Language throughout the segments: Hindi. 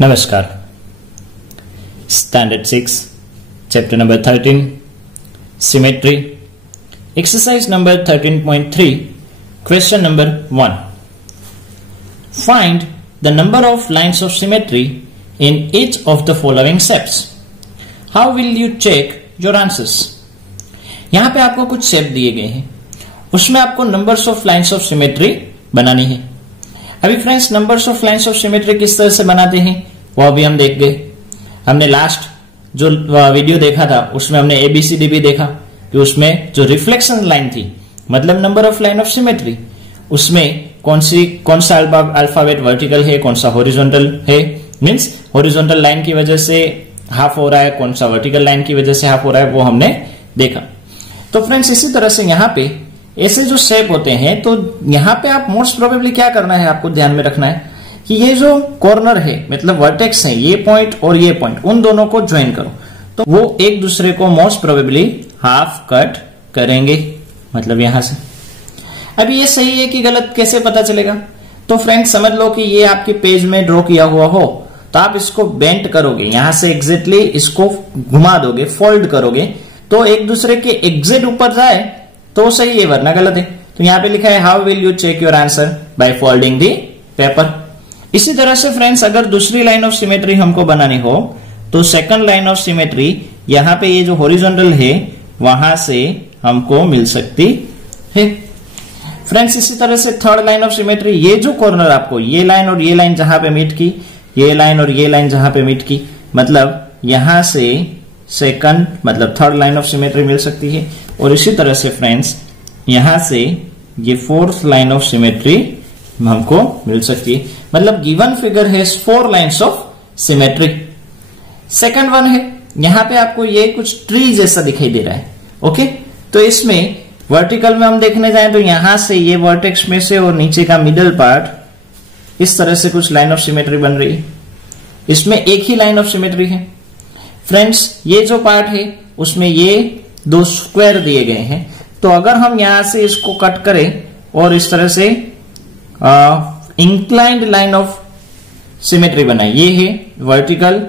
नमस्कार। Standard 6 chapter number 13 symmetry exercise number 13.3 question number 1 find the number of lines of symmetry in each of the following shapes. How will you check your answers. यहां पे आपको कुछ शेप दिए गए हैं, उसमें आपको numbers of lines of symmetry बनानी है। अभी friends numbers of lines of symmetry किस तरह से बनाते हैं वो अभी हम देख गए। हमने लास्ट जो वीडियो देखा था उसमें हमने ABCD भी देखा कि उसमें जो रिफ्लेक्शन लाइन थी मतलब number of line of symmetry, उसमें कौन सा अल्फाबेट वर्टिकल है, कौन सा हॉरिजॉन्टल है, मींस हॉरिजॉन्टल लाइन की वजह से हाफ हो रहा है, कौन सा वर्टिकल लाइन की वजह से हाफ हो रहा है, वो हमने देखा। तो फ्रेंड्स इसी तरह से यहाँ पे ऐसे जो शेप होते हैं तो यहाँ पे आप मोस्ट प्रोबेबली क्या करना है, आपको ध्यान में रखना है कि ये जो कॉर्नर है मतलब वर्टेक्स है, ये पॉइंट और ये पॉइंट, उन दोनों को ज्वाइन करो तो वो एक दूसरे को मोस्ट प्रोबेबली हाफ कट करेंगे, मतलब यहां से। अभी ये सही है कि गलत कैसे पता चलेगा? तो फ्रेंड्स समझ लो कि ये आपके पेज में ड्रॉ किया हुआ हो तो आप इसको बेंट करोगे, यहां से एग्जैक्टली इसको घुमा दोगे, फोल्ड करोगे तो एक दूसरे के एग्जैक्ट ऊपर जाए तो सही है, वरना गलत है। तो यहां पे लिखा है how will you check your answer by folding the paper. इसी तरह से फ्रेंड्स अगर दूसरी लाइन ऑफ सिमेट्री हमको बनानी हो तो सेकंड लाइन ऑफ सिमेट्री यहां पे ये जो हॉरिजॉन्टल है वहां से हमको मिल सकती है। फ्रेंड्स इसी तरह से थर्ड लाइन ऑफ सिमेट्री, ये जो कॉर्नर आपको ये लाइन और ये लाइन जहां पे मीट की, ये लाइन और ये लाइन जहां पे मीट की, मतलब यहां से सेकंड मतलब थर्ड लाइन ऑफ सिमेट्री मिल सकती है। और इसी तरह से फ्रेंड्स यहां से ये फोर्थ लाइन ऑफ सिमेट्री हमको मिल सकती है। मतलब given figure has 4 lines of symmetry. Second one है, यहां पे आपको ये कुछ ट्री जैसा दिखाई दे रहा है, ओके। तो इसमें वर्टिकल में हम देखने जाएं तो यहां से ये वर्टेक्स में से और नीचे का मिडल पार्ट इस तरह से कुछ लाइन ऑफ सिमेट्री बन रही है। इसमें एक ही लाइन ऑफ सिमेट्री है। फ्रेंड्स ये जो पार्ट है उसमें ये 2 स्क्वायर दिए गए हैं, तो अगर हम यहां से इसको कट करें और इस तरह से इंक्लाइंड लाइन ऑफ सिमेट्री बनाए, ये है वर्टिकल,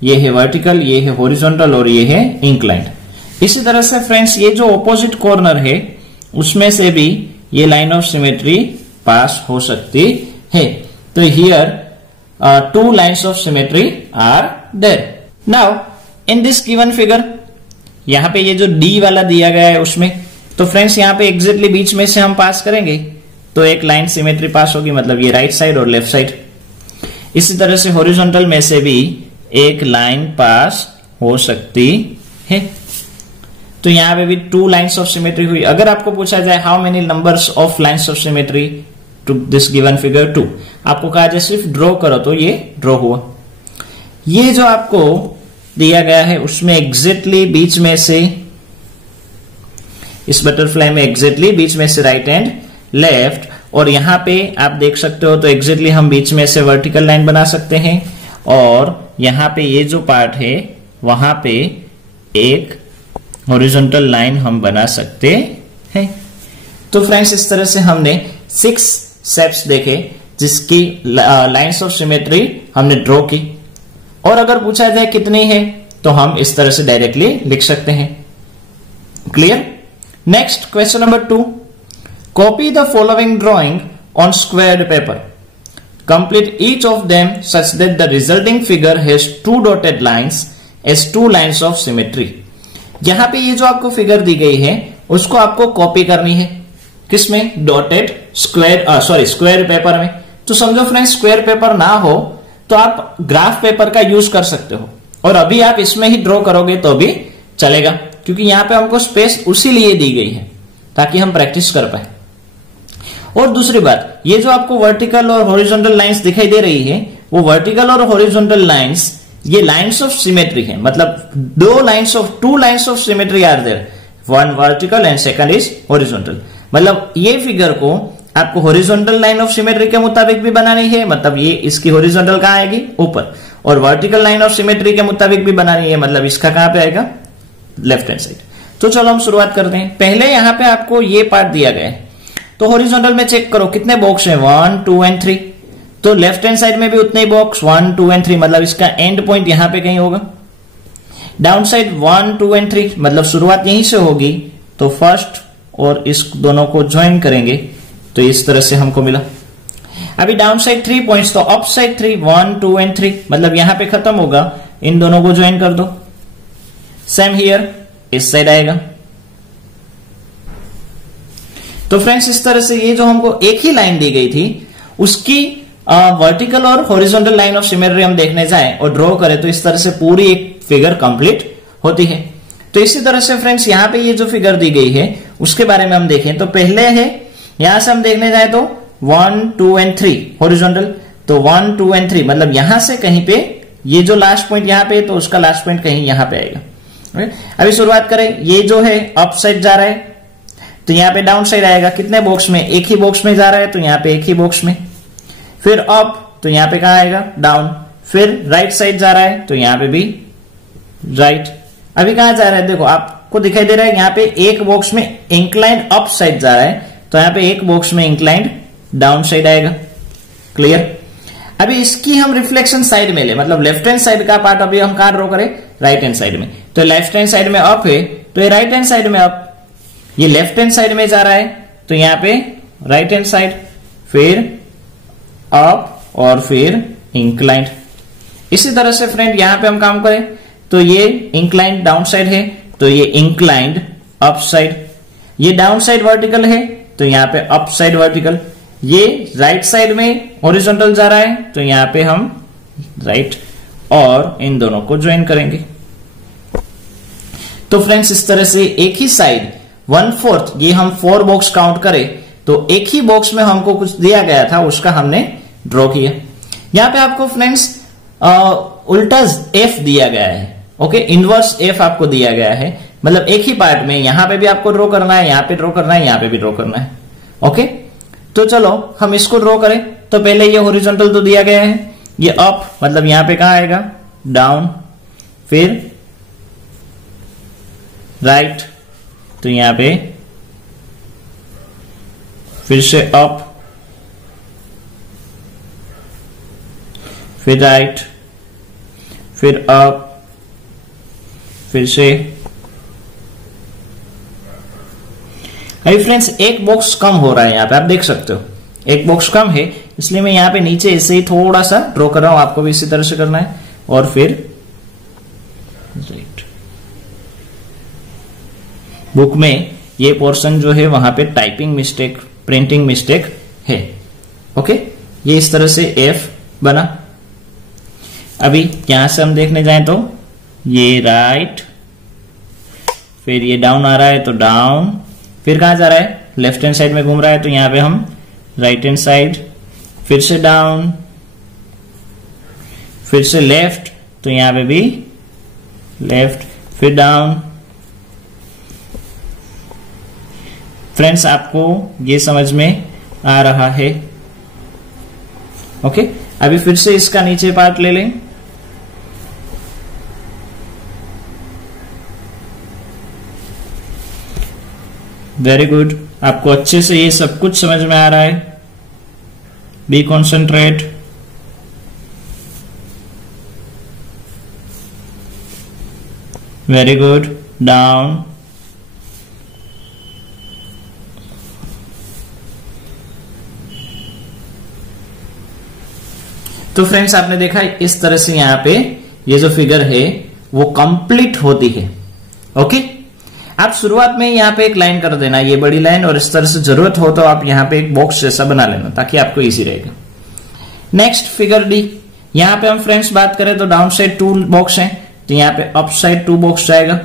ये है वर्टिकल, ये है हॉरिजॉन्टल और ये है इंक्लाइंड। इसी तरह से फ्रेंड्स ये जो ऑपोजिट कॉर्नर है उसमें से भी ये लाइन ऑफ सिमेट्री पास हो सकती है। तो here 2 lines of symmetry are there. Now in this given figure यहां पे ये जो D वाला दिया गया है उसमें, तो फ्रेंड्स यहां पे एग्जैक्टली बीच में से हम पास करेंगे तो एक लाइन सिमेट्री पास होगी, मतलब ये राइट साइड और लेफ्ट साइड। इसी तरह से हॉरिजॉन्टल में से भी एक लाइन पास हो सकती है। तो यहां पे भी 2 लाइन्स ऑफ सिमेट्री हुई। अगर आपको पूछा जाए how many numbers of lines of symmetry to this given figure 2, आपको कहा जाए सिर्फ ड्रॉ करो तो ये ड्रॉ हुआ। ये जो आपको दिया गया है उसमें एग्जैक्टली बीच में से, इस बटरफ्लाई में एग्जैक्टली बीच में से राइट एंड लेफ्ट, और यहां पे आप देख सकते हो तो एग्जैक्टली हम बीच में से वर्टिकल लाइन बना सकते हैं और यहां पे ये जो पार्ट है वहां पे एक हॉरिजॉन्टल लाइन हम बना सकते हैं। तो फ्रेंड्स इस तरह से हमने 6 शेप्स देखे जिसकी लाइन्स ऑफ सिमेट्री हमने ड्रॉ की। और अगर पूछा जाए कितनी है तो हम इस तरह से डायरेक्टली लिख सकते हैं। Clear? Next question number 2, copy the following drawing on squared paper, complete each of them such that the resulting figure has 2 dotted lines as 2 lines of symmetry. यहां पे ये जो आपको फिगर दी गई है उसको आपको कॉपी करनी है, किसमें? डॉटेड स्क्वायर पेपर में। तो समझो फ्रेंड्स स्क्वायर पेपर ना हो तो आप ग्राफ पेपर का यूज कर सकते हो, और अभी आप इसमें ही ड्रॉ करोगे तो भी चलेगा, क्योंकि यहां पे हमको स्पेस उसी लिए दी गई है ताकि हम प्रैक्टिस कर पाए। और दूसरी बात, ये जो आपको वर्टिकल और हॉरिजॉन्टल लाइंस दिखाई दे रही है वो वर्टिकल और हॉरिजॉन्टल लाइंस ये लाइंस ऑफ सिमेट्री है, मतलब 2 lines of symmetry are there, one vertical and second is horizontal. मतलब ये फिगर को आपको हॉरिजॉन्टल लाइन ऑफ सिमेट्री के मुताबिक भी बनानी है, मतलब ये इसकी हॉरिजॉन्टल कहां आएगी? ऊपर, और वर्टिकल लाइन ऑफ सिमेट्री के मुताबिक भी बनानी है, मतलब इसका कहां पे आएगा? Left hand side. तो चलो हम शुरुआत करते हैं। पहले यहां पे आपको ये पार्ट दिया गया है तो हॉरिजॉन्टल में चेक करो कितने बॉक्स हैं, 1 2 एंड 3। तो लेफ्ट हैंड साइड में भी उतने ही बॉक्स 1 2 एंड 3, मतलब इसका एंड पॉइंट यहां पे कहीं होगा। डाउन साइड 1 2 एंड 3, मतलब शुरुआत यहीं से होगी, तो फर्स्ट और इस दोनों को ज्वाइन करेंगे तो इस तरह से हमको मिला। अभी डाउन साइड 3 पॉइंट्स, तो अप साइड 3 1 2 एंड 3, मतलब यहां पे खत्म होगा, इन दोनों को ज्वाइन कर दो। सेम हियर, इस साइड आएगा। तो फ्रेंड्स इस तरह से ये जो हमको एक ही लाइन दी गई थी उसकी वर्टिकल और हॉरिजॉन्टल लाइन ऑफ सिमेट्री हम देखने जाएं और ड्रॉ करें तो इस तरह से पूरी एक फिगर कंप्लीट होती है। तो इसी तरह से फ्रेंड्स यहां पे ये जो फिगर दी गई है उसके बारे में हम देखें तो पहले है, यहां से हम देखने जाए तो 1 2 एंड 3 हॉरिजॉन्टल, तो 1 2 एंड 3, मतलब यहां से कहीं पे ये जो लास्ट पॉइंट यहां पे तो उसका लास्ट पॉइंट कहीं यहां पे आएगा। अभी शुरुआत करें, ये जो है अप साइड जा रहा है तो यहां पे डाउन साइड आएगा, कितने बॉक्स में, एक ही बॉक्स में जा रहा है तो यहां पे एक ही बॉक्स में। फिर अप तो यहां पे कहां आएगा, डाउन। फिर राइट साइड जा रहा है तो यहां पे भी राइट। अभी कहां जा रहा है, देखो आपको दिखाई दे रहा है यहां पे एक बॉक्स में इंक्लाइंड अप साइड जा रहा है तो यहां पे एक बॉक्स में इंक्लाइंड डाउन साइड आएगा। क्लियर। अभी इसकी हम रिफ्लेक्शन साइड में ले, मतलब लेफ्ट हैंड साइड का पार्ट अभी हम कहां ड्रॉ करें, राइट हैंड साइड में। तो लेफ्ट हैंड साइड में अप है तो ये राइट हैंड साइड में अप, ये लेफ्ट हैंड साइड में जा रहा है तो यहां पे राइट हैंड साइड, फिर अप और फिर इंक्लाइंड। इसी तरह से फ्रेंड यहां पे हम काम करें तो ये इंक्लाइंड डाउन साइड है तो ये इंक्लाइंड अप साइड, ये डाउन साइड वर्टिकल है तो यहां पे अप साइड वर्टिकल, ये राइट साइड में हॉरिजॉन्टल जा रहा है तो यहां पे हम राइट और इन दोनों को ज्वाइन करेंगे। तो फ्रेंड्स इस तरह से एक ही साइड 1/4, ये हम 4 बॉक्स काउंट करें तो एक ही बॉक्स में हमको कुछ दिया गया था उसका हमने ड्रॉ किया। यहां पे आपको फ्रेंड्स उल्टा एफ दिया गया है, ओके, इनवर्स एफ आपको दिया गया है, मतलब एक ही पार्ट में यहां पे भी आपको ड्रॉ करना है, यहां पे ड्रॉ करना है, यहां पे भी ड्रॉ करना है। ओके, तो चलो हम इसको ड्रॉ करें। तो पहले ये हॉरिजॉन्टल तो दिया गया है, ये अप मतलब यहां पे कहां आएगा, डाउन, फिर राइट तो यहां पे फिर से अप, फिर राइट, फिर अप, फिर से। अभी फ्रेंड्स एक बॉक्स कम हो रहा है यहां पे, आप देख सकते हो एक बॉक्स कम है, इसलिए मैं यहां पे नीचे ऐसे ही थोड़ा सा ड्रॉ कर रहा हूं, आपको भी इसी तरह से करना है। और फिर राइट, बुक में ये पोर्शन जो है वहां पे टाइपिंग मिस्टेक, प्रिंटिंग मिस्टेक है। ओके, ये इस तरह से एफ बना। अभी यहां से हम देखने जाएं तो ये राइट, फिर ये डाउन आ रहा है तो डाउन, फिर कहां जा रहा है, लेफ्ट हैंड साइड में घूम रहा है तो यहां पे हम राइट हैंड साइड, फिर से डाउन, फिर से लेफ्ट तो यहां पे भी लेफ्ट, फिर डाउन। फ्रेंड्स आपको ये समझ में आ रहा है? ओके, अभी फिर से इसका नीचे पार्ट ले लें। वेरी गुड, आपको अच्छे से ये सब कुछ समझ में आ रहा है। Be concentrate. Very good, down, तो फ्रेंड्स आपने देखा इस तरह से यहां पे ये जो फिगर है वो कंप्लीट होती है। ओके, आप शुरुआत में यहां पे एक लाइन कर देना, ये बड़ी लाइन, और इस तरह से जरूरत हो तो आप यहां पे एक बॉक्स जैसा बना लेना ताकि आपको इजी रहेगा। नेक्स्ट फिगर डी, यहां पे हम फ्रेंड्स बात करें तो डाउन साइड 2 बॉक्स हैं तो यहां पे अप साइड 2 बॉक्स जाएगा।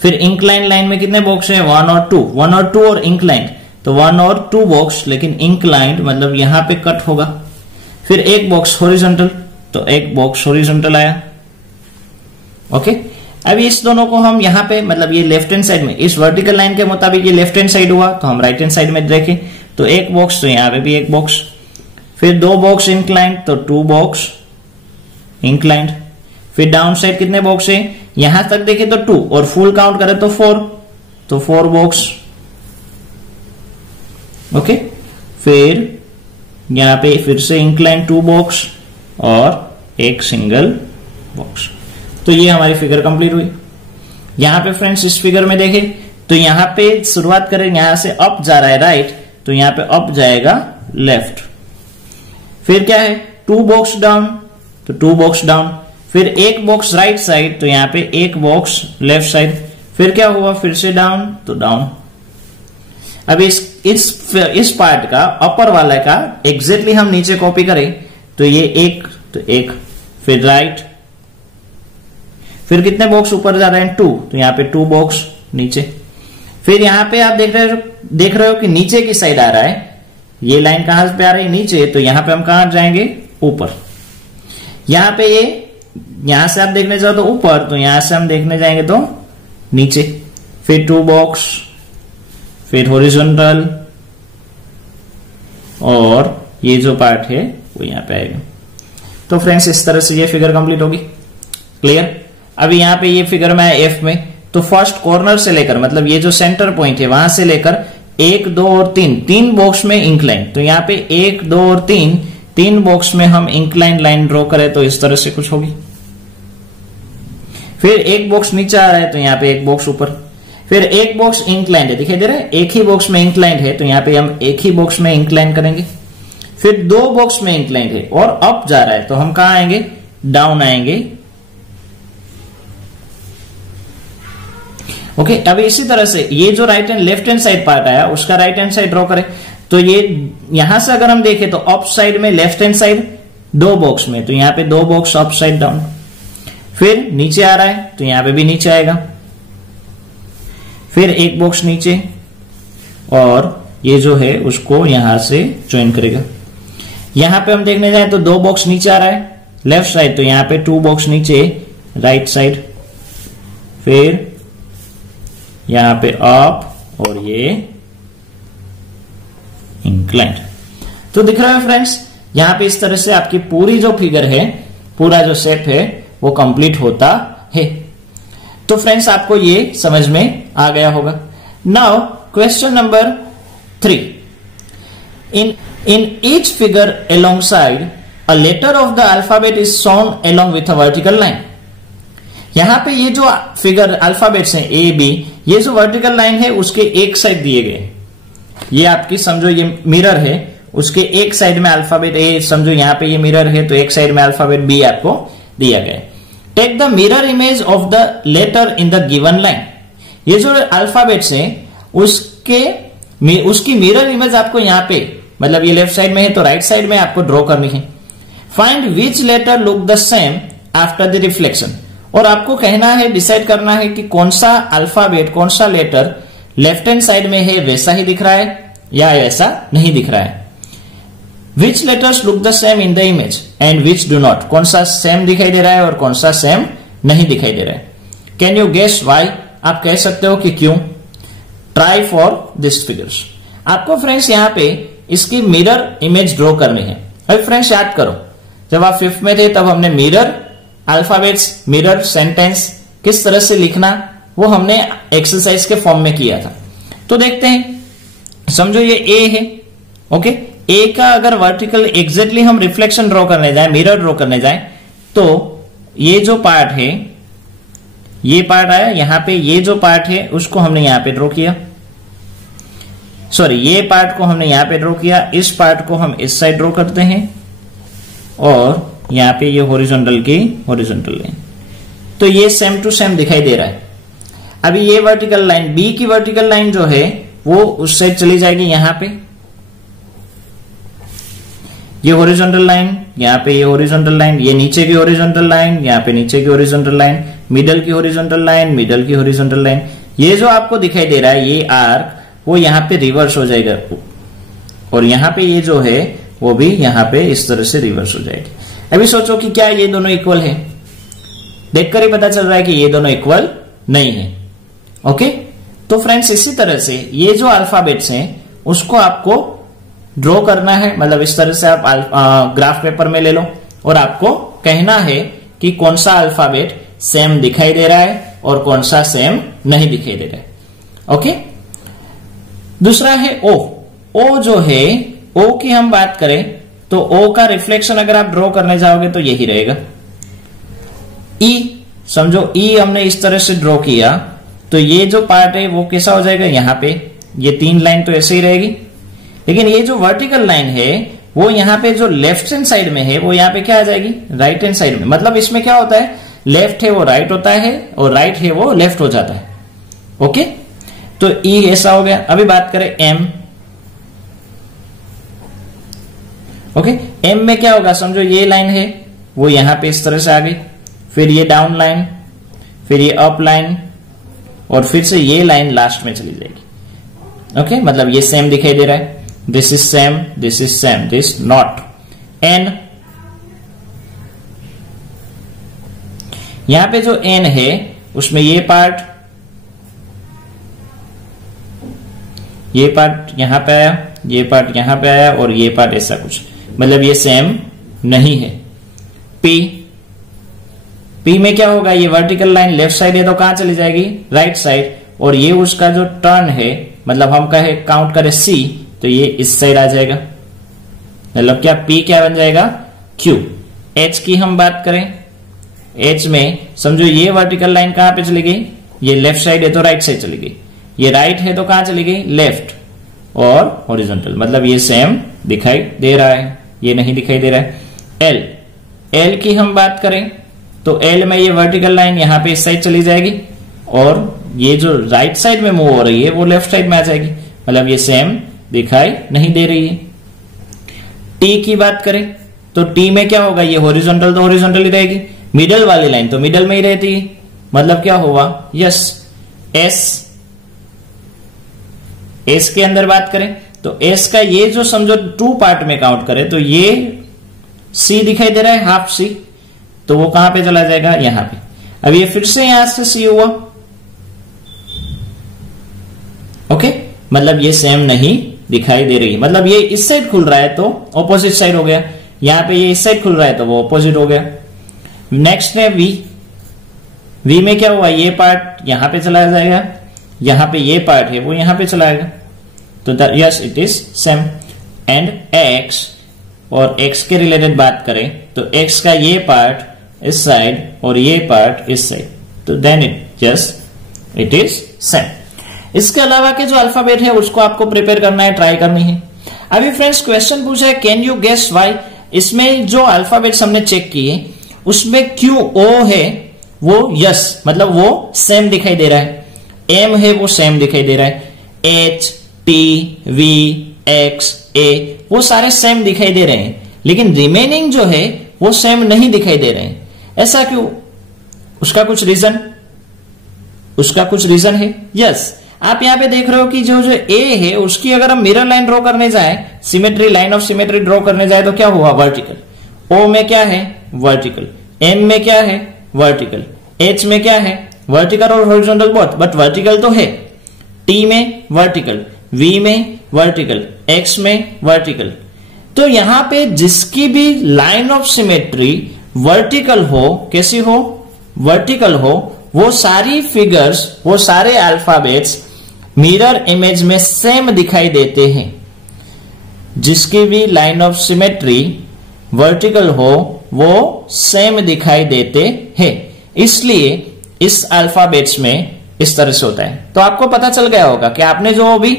फिर इंक्लाइन लाइन में कितने बॉक्स हैं, 1 और 2, 1 और 2 और इंक्लाइंड तो 1 और 2 बॉक्स, लेकिन इंक्लाइंड मतलब यहां पे कट होगा। फिर एक बॉक्स हॉरिजॉन्टल तो एक बॉक्स हॉरिजॉन्टल आया। ओके, अभी इस दोनों को हम यहां पे मतलब ये लेफ्ट हैंड साइड में इस वर्टिकल लाइन के मुताबिक ये लेफ्ट हैंड साइड हुआ तो हम राइट हैंड साइड में देखें तो एक बॉक्स, तो यहां पे भी एक बॉक्स, फिर 2 बॉक्स इंक्लाइंड तो 2 बॉक्स इंक्लाइंड। फिर डाउन साइड कितने बॉक्स है, यहां तक देखें तो 2 और फुल काउंट करें तो 4, तो 4 बॉक्स। ओके, फिर यहाँ पे फिर से इंक्लाइन 2 बॉक्स और एक सिंगल बॉक्स। तो ये हमारी फिगर कंप्लीट हुई। यहाँ पे फ्रेंड्स इस फिगर में देखें तो यहाँ पे शुरुआत करें, यहां से अप जा रहा है राइट, तो यहाँ पे अप जाएगा लेफ्ट। फिर क्या है 2 बॉक्स डाउन, तो 2 बॉक्स डाउन। फिर एक बॉक्स राइट साइड, तो यहाँ पे एक बॉक्स लेफ्ट साइड। फिर क्या हुआ, फिर से डाउन, तो डाउन। अब इस पार्ट का अपर वाला का एग्जैक्टली हम नीचे कॉपी करें तो ये एक, तो एक, फिर राइट, फिर कितने बॉक्स ऊपर जा रहे हैं 2, तो यहाँ पे 2 बॉक्स नीचे। फिर यहाँ पे आप देख रहे हो कि नीचे की साइड आ रहा है, ये लाइन कहां पे आ रही है नीचे, तो यहाँ पे हम कहां जाएंगे ऊपर। यहाँ पे ये यहां से आप देखने जाओ तो ऊपर, तो यहां से हम देखने जाएंगे तो नीचे। फिर 2 बॉक्स, फिर हॉरिजॉन्टल, और ये जो पार्ट है वो यहां पे आएगा। तो फ्रेंड्स इस तरह से ये फिगर कंप्लीट होगी। क्लियर। अभी यहाँ पे ये फिगर में है एफ में, तो फर्स्ट कॉर्नर से लेकर मतलब ये जो सेंटर पॉइंट है वहां से लेकर 1, 2 और 3 बॉक्स में इंक्लाइन, तो यहाँ पे 1, 2 और 3 बॉक्स में हम इंक्लाइन लाइन ड्रॉ करें तो इस तरह से कुछ होगी। फिर एक बॉक्स नीचे आ रहा है, तो यहाँ पे एक बॉक्स ऊपर। फिर एक बॉक्स इंक्लाइन है, दिखाई दे रहा है, एक ही बॉक्स में इंक्लाइन है, तो यहाँ पे हम एक ही बॉक्स में इंक्लाइन करेंगे। फिर 2 बॉक्स में इंक्लाइन है और अप जा रहा है, तो हम कहां आएंगे, डाउन आएंगे। ओके। अभी इसी तरह से ये जो right and left hand side part आया उसका राइट हैंड साइड ड्रॉ करें, तो ये यहां से अगर हम देखें तो अप साइड में लेफ्ट हैंड साइड 2 बॉक्स में, तो यहाँ पे 2 बॉक्स अप साइड डाउन। फिर नीचे आ रहा है, तो यहाँ पे भी नीचे आएगा। फिर एक बॉक्स नीचे, और ये जो है उसको यहां से ज्वाइन करेगा। यहां पे हम देखने जाए तो 2 बॉक्स नीचे आ रहा है लेफ्ट साइड, तो यहाँ पे 2 बॉक्स नीचे राइट साइड। फिर यहां पे अप और ये इंक्लाइंड। तो दिख रहा है फ्रेंड्स, यहां पे इस तरह से आपकी पूरी जो फिगर है, पूरा जो शेप है वो कंप्लीट होता है। तो फ्रेंड्स आपको ये समझ में आ गया होगा। Now question number 3, in each figure alongside a letter of the alphabet is shown along with a vertical line। यहां पे ये जो फिगर अल्फाबेट्स हैं ए बी, ये जो वर्टिकल लाइन है उसके एक साइड दिए गए। ये आपकी समझो ये मिरर है, उसके एक साइड में अल्फाबेट ए, समझो यहां पे ये मिरर है तो एक साइड में अल्फाबेट बी आपको दिया गया। Take the mirror image of the letter in the given line. ये जो अल्फाबेट्स हैं उसकी मिरर इमेज आपको यहाँ पे, मतलब ये लेफ्ट साइड में है तो राइट साइड में आपको ड्रॉ करनी है। Find which letter look the same after the reflection. और आपको कहना है, डिसाइड करना है कि कौन सा अल्फाबेट, कौन सा लेटर लेफ्ट हैंड साइड में है वैसा ही दिख रहा है या ऐसा नहीं दिख रहा है। Which letters look the same in the image and which do not. कौन सा सेम दिखाई दे रहा है और कौन सा सेम नहीं दिखाई दे रहा है। Can you guess why. आप कह सकते हो कि क्यों। Try for this figures. आपको फ्रेंड्स यहाँ पे इसकी मिरर इमेज ड्रॉ करनी है। अभी फ्रेंड्स याद करो, जब आप 5th में थे तब हमने मिरर अल्फाबेट्स, मिरर सेंटेंस किस तरह से लिखना वो हमने एक्सरसाइज के फॉर्म में किया था। तो देखते हैं, समझो ये ए है, ओके। ए का अगर वर्टिकल एग्जैक्टली हम रिफ्लेक्शन ड्रॉ करने जाए, मिरर ड्रॉ करने जाए, तो ये जो पार्ट है, ये पार्ट आया यहां पे, ये जो पार्ट है उसको हमने यहां पे ड्रॉ किया, सॉरी ये पार्ट को हमने यहां पे ड्रॉ किया, इस पार्ट को हम इस साइड ड्रॉ करते हैं, और यहां पे ये हॉरिजॉन्टल की हॉरिजॉन्टल लाइन। तो ये सेम टू सेम दिखाई दे रहा है। अभी ये वर्टिकल लाइन, बी की वर्टिकल लाइन जो है वो उस साइड चली जाएगी, यहां पे ये हॉरिजॉन्टल लाइन, यहाँ पे ये हॉरिजॉन्टल लाइन, ये नीचे की हॉरिजॉन्टल लाइन, यहाँ पे नीचे की हॉरिजॉन्टल लाइन, मिडल की हॉरिजॉन्टल लाइन, मिडल की हॉरिजॉन्टल लाइन। ये जो आपको दिखाई दे रहा है ये आर्क, वो यहाँ पे रिवर्स हो जाएगा, और यहाँ पे ये जो है वो भी यहाँ पे इस तरह से रिवर्स हो जाएगी। अभी सोचो कि क्या ये दोनों इक्वल है। देखकर ही पता चल रहा है कि ये दोनों इक्वल नहीं है। ओके, तो फ्रेंड्स इसी तरह से ये जो अल्फाबेट्स हैं उसको आपको ड्रॉ करना है, मतलब इस तरह से आप ग्राफ पेपर में ले लो और आपको कहना है कि कौन सा अल्फाबेट सेम दिखाई दे रहा है और कौन सा सेम नहीं दिखाई दे रहा है। ओके, दूसरा है ओ। ओ जो है ओ की हम बात करें तो ओ का रिफ्लेक्शन अगर आप ड्रॉ करने जाओगे तो यही रहेगा। ई, समझो ई हमने इस तरह से ड्रॉ किया तो ये जो पार्ट है वो कैसा हो जाएगा, यहां पे ये 3 लाइन तो ऐसे ही रहेगी, लेकिन ये जो वर्टिकल लाइन है वो यहाँ पे जो लेफ्ट हैंड साइड में है वो यहाँ पे क्या आ जाएगी, राइट हैंड साइड में। मतलब इसमें क्या होता है, लेफ्ट है वो राइट होता है और राइट है वो लेफ्ट हो जाता है। ओके, तो ई ऐसा हो गया। अभी बात करें एम। ओके, एम में क्या होगा, समझो ये लाइन है वो यहां पे इस तरह से आ गई, फिर ये डाउन लाइन, फिर ये अप लाइन और फिर से ये लाइन लास्ट में चली जाएगी। ओके, मतलब ये सेम दिखाई दे रहा है, this is same, this is same, this not. N, यहां पे जो एन है उसमें ये पार्ट यहां पे आया, ये पार्ट यहां पे आया और ये पार्ट ऐसा कुछ, मतलब ये सेम नहीं है। पी, पी में क्या होगा, ये वर्टिकल लाइन लेफ्ट साइड है तो कहां चली जाएगी, राइट साइड, और ये उसका जो टर्न है, मतलब हम कहे काउंट करें सी तो ये इस साइड आ जाएगा, मतलब क्या पी क्या बन जाएगा, क्यू। एच की हम बात करें, एच में समझो ये वर्टिकल लाइन कहां पे चली गई, ये लेफ्ट साइड है तो राइट साइड चली गई, ये राइट है तो कहां चली गई, लेफ्ट, और हॉरिजॉन्टल, मतलब ये सेम दिखाई दे रहा है, ये नहीं दिखाई दे रहा है। एल, एल की हम बात करें तो एल में ये वर्टिकल लाइन यहां पे इस साइड चली जाएगी और ये जो राइट साइड में मूव हो रही है वो लेफ्ट साइड में आ जाएगी, मतलब ये सेम दिखाई नहीं दे रही है। टी की बात करें तो टी में क्या होगा, ये हॉरिजॉन्टल तो हॉरिजॉन्टल ही रहेगी, मिडल वाली लाइन तो मिडल में ही रहती है, मतलब क्या हुआ, यस। एस, एस के अंदर बात करें तो एस का ये जो समझो 2 पार्ट में काउंट करें तो ये सी दिखाई दे रहा है, हाफ सी, तो वो कहां पे चला जाएगा, यहां पे। अब ये फिर से यहां से सी हुआ, ओके, मतलब ये सेम नहीं दिखाई दे रही, मतलब ये इस साइड खुल रहा है तो ऑपोजिट साइड हो गया, यहां पे ये इस साइड खुल रहा है तो वो ऑपोजिट हो गया। नेक्स्ट है वी, वी में क्या हुआ, ये पार्ट यहां पे चला जाएगा, यहां पे ये पार्ट है वो यहां पे चला आएगा, तो yes it is same. And x, और एक्स के रिलेटेड बात करें तो एक्स का ये पार्ट इस साइड और ये पार्ट इस साइड, तो देन इट इज सेम। इसके अलावा के जो अल्फाबेट है उसको आपको प्रिपेयर करना है, ट्राई करनी है। अभी फ्रेंड्स क्वेश्चन पूछा है कैन यू गेस वाई, इसमें जो अल्फाबेट्स हमने चेक किए उसमें क्यू ओ है वो यस, मतलब वो सेम दिखाई दे रहा है, एम है वो सेम दिखाई दे रहा है, एच, टी, वी, एक्स, ए वो सारे सेम दिखाई दे रहे हैं, लेकिन रिमेनिंग जो है वो सेम नहीं दिखाई दे रहे हैं। ऐसा क्यों, उसका कुछ रीजन है। यस, आप यहां पे देख रहे हो कि जो ए है उसकी अगर हम मिरर लाइन ड्रॉ करने जाए, symmetry, line of symmetry draw करने जाए तो क्या हुआ, वर्टिकल। ओ में क्या है, वर्टिकल। एम में क्या है, वर्टिकल। एच में क्या है, वर्टिकल और हॉरिजॉन्टल बोथ, बट वर्टिकल तो है। टी में वर्टिकल, वी में वर्टिकल, एक्स में वर्टिकल। तो यहां पे जिसकी भी लाइन ऑफ सिमेट्री वर्टिकल हो, कैसी हो, वर्टिकल हो, वो सारी फिगर्स, वो सारे अल्फाबेट्स मिरर इमेज में सेम दिखाई देते हैं। जिसकी भी लाइन ऑफ सिमेट्री वर्टिकल हो वो सेम दिखाई देते हैं, इसलिए इस अल्फाबेट्स में इस तरह से होता है। तो आपको पता चल गया होगा कि आपने जो अभी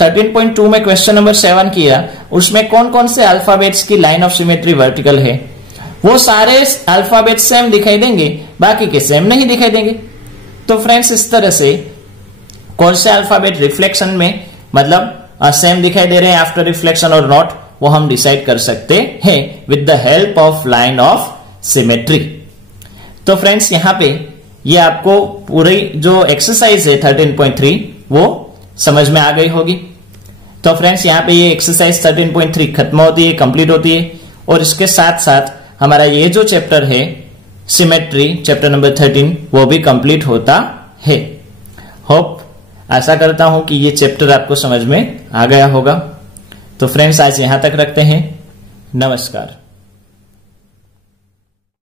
13.2 में क्वेश्चन नंबर 7 किया उसमें कौन कौन से अल्फाबेट्स की लाइन ऑफ सिमेट्री वर्टिकल है, वो सारे अल्फाबेट सेम दिखाई देंगे, बाकी के सेम नहीं दिखाई देंगे। तो फ्रेंड्स इस तरह से कौन से अल्फाबेट रिफ्लेक्शन में मतलब सेम दिखाई दे रहे हैं आफ्टर रिफ्लेक्शन और नॉट, वो हम डिसाइड कर सकते हैं with the help of line of symmetry. तो फ्रेंड्स यहां पे ये आपको पूरी जो एक्सरसाइज है 13.3 वो समझ में आ गई होगी। तो फ्रेंड्स यहां पे ये एक्सरसाइज 13.3 खत्म होती है, कंप्लीट होती है, और इसके साथ साथ हमारा ये जो चैप्टर है सिमेट्री, चैप्टर नंबर 13, वो भी कंप्लीट होता है। होप, आशा करता हूं कि ये चैप्टर आपको समझ में आ गया होगा। तो फ्रेंड्स आज यहां तक रखते हैं, नमस्कार।